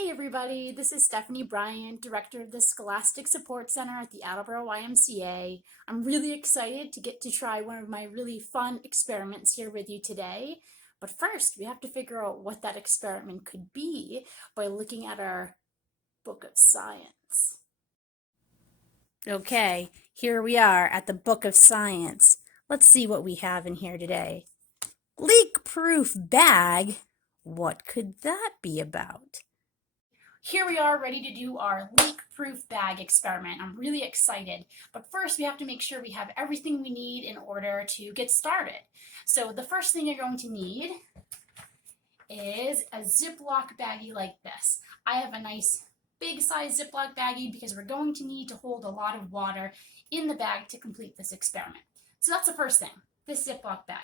Hey everybody, this is Stephanie Bryant, Director of the Scholastic Support Center at the Attleboro YMCA. I'm really excited to get to try one of my really fun experiments here with you today. But first, we have to figure out what that experiment could be by looking at our book of science. Okay, here we are at the book of science. Let's see what we have in here today. Leak-proof bag? What could that be about? Here we are ready to do our leak-proof bag experiment. I'm really excited, but first we have to make sure we have everything we need in order to get started. So the first thing you're going to need is a Ziploc baggie like this. I have a nice big size Ziploc baggie because we're going to need to hold a lot of water in the bag to complete this experiment. So that's the first thing, this Ziploc bag.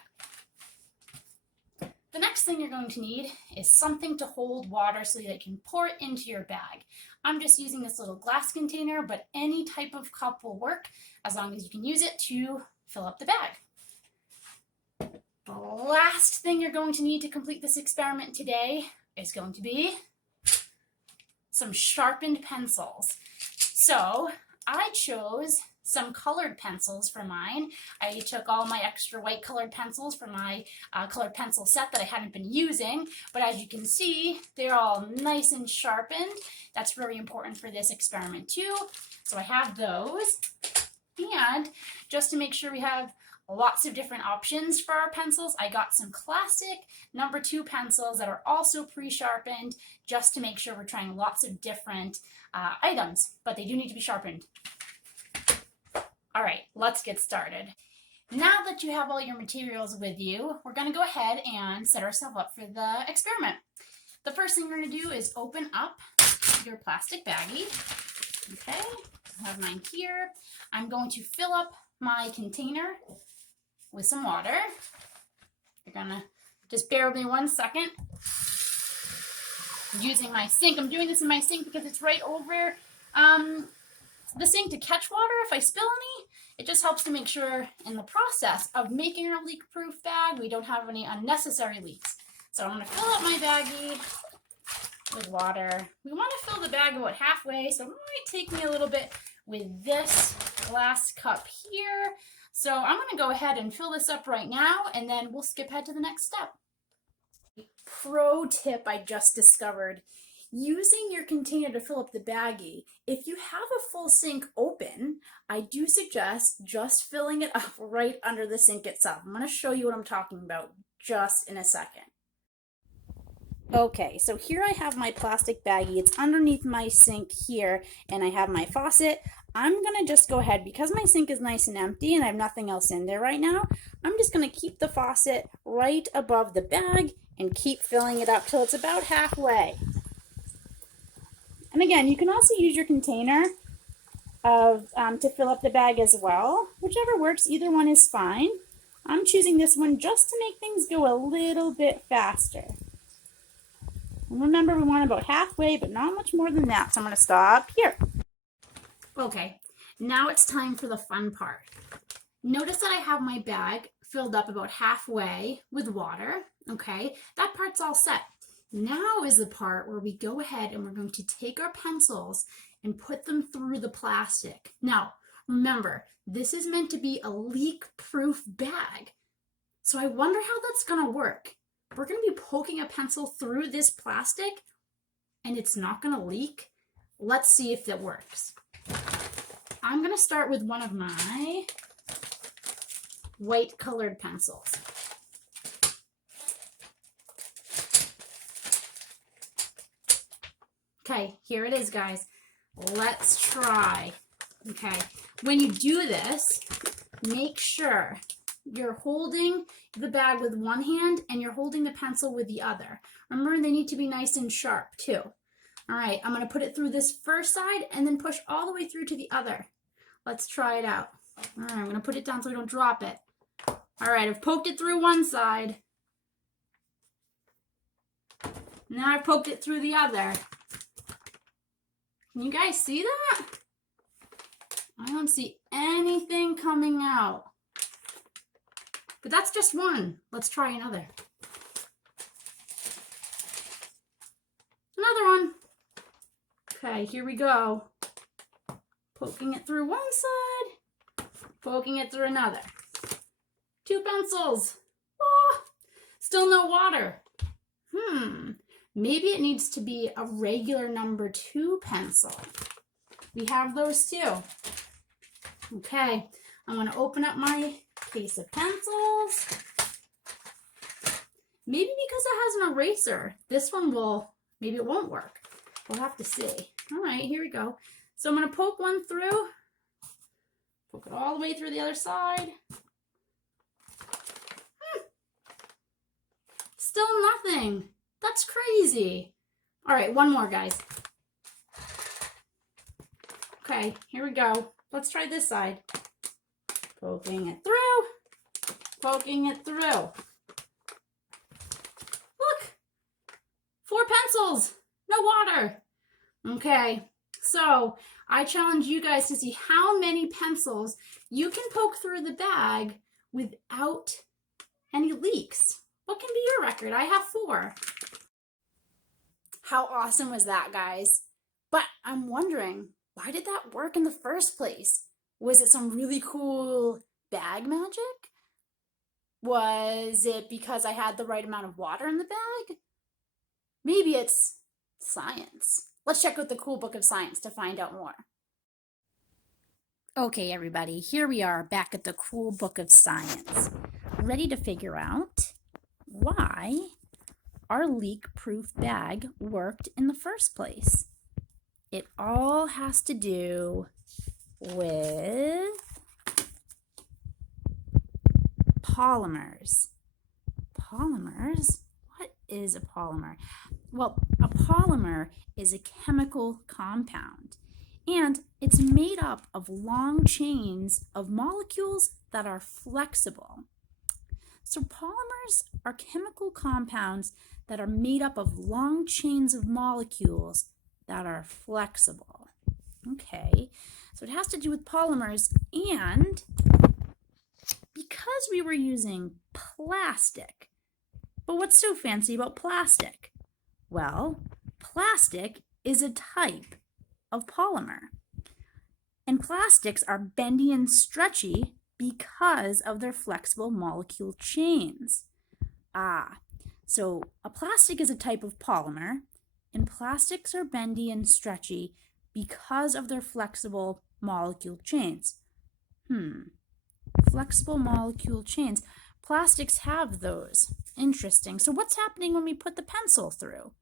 The next thing you're going to need is something to hold water so that you can pour it into your bag. I'm just using this little glass container, but any type of cup will work as long as you can use it to fill up the bag. The last thing you're going to need to complete this experiment today is going to be some sharpened pencils. So I chose some colored pencils for mine. I took all my extra white colored pencils from my colored pencil set that I hadn't been using, but as you can see, they're all nice and sharpened. That's very important for this experiment too. So I have those, and just to make sure we have lots of different options for our pencils, I got some classic number 2 pencils that are also pre-sharpened, just to make sure we're trying lots of different items, but they do need to be sharpened. All right, let's get started. Now that you have all your materials with you, we're going to go ahead and set ourselves up for the experiment. The first thing we're going to do is open up your plastic baggie. Okay, I have mine here. I'm going to fill up my container with some water. You're going to just bear with me 1 second. I'm using my sink. I'm doing this in my sink because it's right over the sink to catch water if I spill any. It just helps to make sure in the process of making our leak-proof bag we don't have any unnecessary leaks. So I'm going to fill up my baggie with water. We want to fill the bag about halfway, so it might take me a little bit with this glass cup here. So I'm going to go ahead and fill this up right now, and then we'll skip ahead to the next step. Pro tip I just discovered. Using your container to fill up the baggie, if you have a full sink open, I do suggest just filling it up right under the sink itself. I'm going to show you what I'm talking about just in a second. Okay, so here I have my plastic baggie. It's underneath my sink here, and I have my faucet. I'm going to just go ahead, because my sink is nice and empty and I have nothing else in there right now, I'm just going to keep the faucet right above the bag and keep filling it up till it's about halfway. And again, you can also use your container to fill up the bag as well. Whichever works, either one is fine. I'm choosing this one just to make things go a little bit faster. And remember, we want about halfway, but not much more than that. So I'm going to stop here. Okay, now it's time for the fun part. Notice that I have my bag filled up about halfway with water. Okay, that part's all set. Now is the part where we go ahead and we're going to take our pencils and put them through the plastic. Now, remember, this is meant to be a leak-proof bag. So I wonder how that's going to work. We're going to be poking a pencil through this plastic and it's not going to leak. Let's see if that works. I'm going to start with one of my white colored pencils. Okay, here it is, guys. Let's try. Okay, when you do this, make sure you're holding the bag with one hand and you're holding the pencil with the other. Remember, they need to be nice and sharp too. All right, I'm going to put it through this first side and then push all the way through to the other. Let's try it out. All right, I'm going to put it down so we don't drop it. All right, I've poked it through one side. Now I've poked it through the other. Can you guys see that? I don't see anything coming out. But that's just one. Let's try another. Another one. Okay, here we go. Poking it through one side, poking it through another. 2 pencils. Ah, still no water. Maybe it needs to be a regular number 2 pencil. We have those too. Okay, I'm going to open up my case of pencils. Maybe because it has an eraser, this one will, maybe it won't work. We'll have to see. All right, here we go. So I'm going to poke one through, poke it all the way through the other side. Still nothing. That's crazy. All right, one more, guys. Okay, here we go. Let's try this side. Poking it through, poking it through. Look, 4 pencils, no water. Okay, so I challenge you guys to see how many pencils you can poke through the bag without any leaks. What can be your record? I have 4. How awesome was that, guys? But I'm wondering, why did that work in the first place? Was it some really cool bag magic? Was it because I had the right amount of water in the bag? Maybe it's science. Let's check out the cool book of science to find out more. Okay, everybody, here we are back at the cool book of science, ready to figure out why our leak-proof bag worked in the first place. It all has to do with polymers. Polymers? What is a polymer? Well, a polymer is a chemical compound, and it's made up of long chains of molecules that are flexible. So polymers are chemical compounds that are made up of long chains of molecules that are flexible. Okay, so it has to do with polymers, and because we were using plastic. But what's so fancy about plastic? Well, plastic is a type of polymer. And plastics are bendy and stretchy because of their flexible molecule chains. So a plastic is a type of polymer, and plastics are bendy and stretchy because of their flexible molecule chains. Flexible molecule chains. Plastics have those. Interesting. So what's happening when we put the pencil through?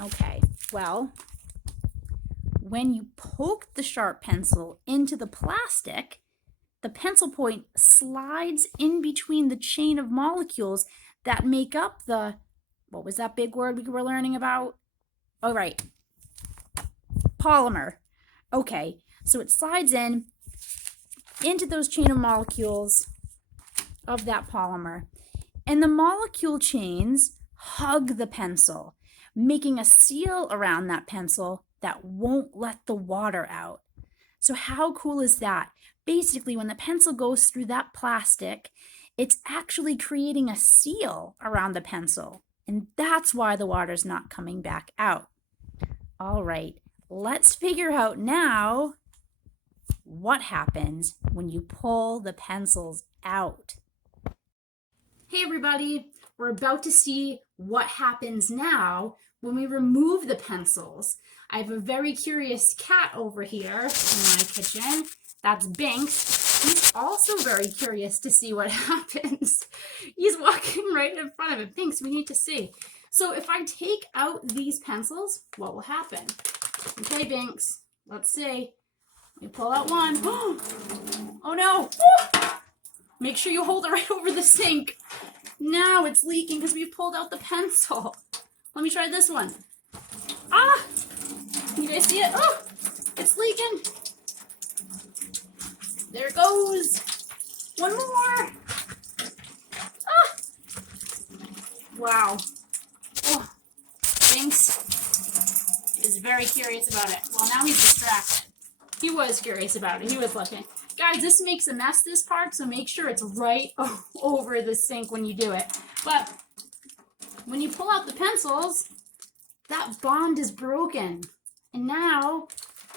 Okay, well, when you poke the sharp pencil into the plastic, the pencil point slides in between the chain of molecules that make up the, what was that big word we were learning about? Oh, right, polymer. Okay, so it slides in into those chain of molecules of that polymer. And the molecule chains hug the pencil, making a seal around that pencil that won't let the water out. So how cool is that? Basically, when the pencil goes through that plastic, it's actually creating a seal around the pencil. And that's why the water's not coming back out. All right, let's figure out now what happens when you pull the pencils out. Hey everybody, we're about to see what happens now when we remove the pencils. I have a very curious cat over here in my kitchen. That's Binks. He's also very curious to see what happens. He's walking right in front of it. Binks, we need to see. So if I take out these pencils, what will happen? Okay, Binks, let's see. Let me pull out one. Oh no! Make sure you hold it right over the sink. Now it's leaking because we've pulled out the pencil. Let me try this one. You guys see it? Oh, it's leaking. There it goes. One more. Wow. Oh, Binks is very curious about it. Well, now he's distracted. He was curious about it. He was looking. Guys, this makes a mess, this part, so make sure it's right over the sink when you do it. But when you pull out the pencils, that bond is broken. And now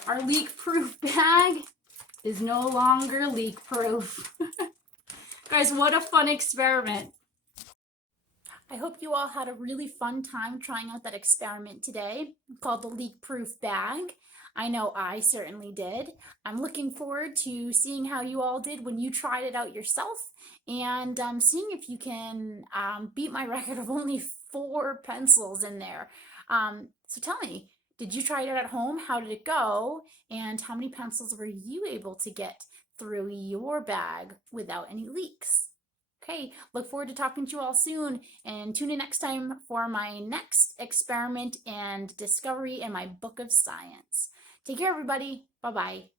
our leak-proof bag is no longer leak-proof. Guys, what a fun experiment. I hope you all had a really fun time trying out that experiment today called the leak-proof bag. I know I certainly did. I'm looking forward to seeing how you all did when you tried it out yourself, and seeing if you can beat my record of only 4 pencils in there. So tell me, did you try it out at home? How did it go? And how many pencils were you able to get through your bag without any leaks? Okay, look forward to talking to you all soon, and tune in next time for my next experiment and discovery in my book of science. Take care, everybody. Bye-bye.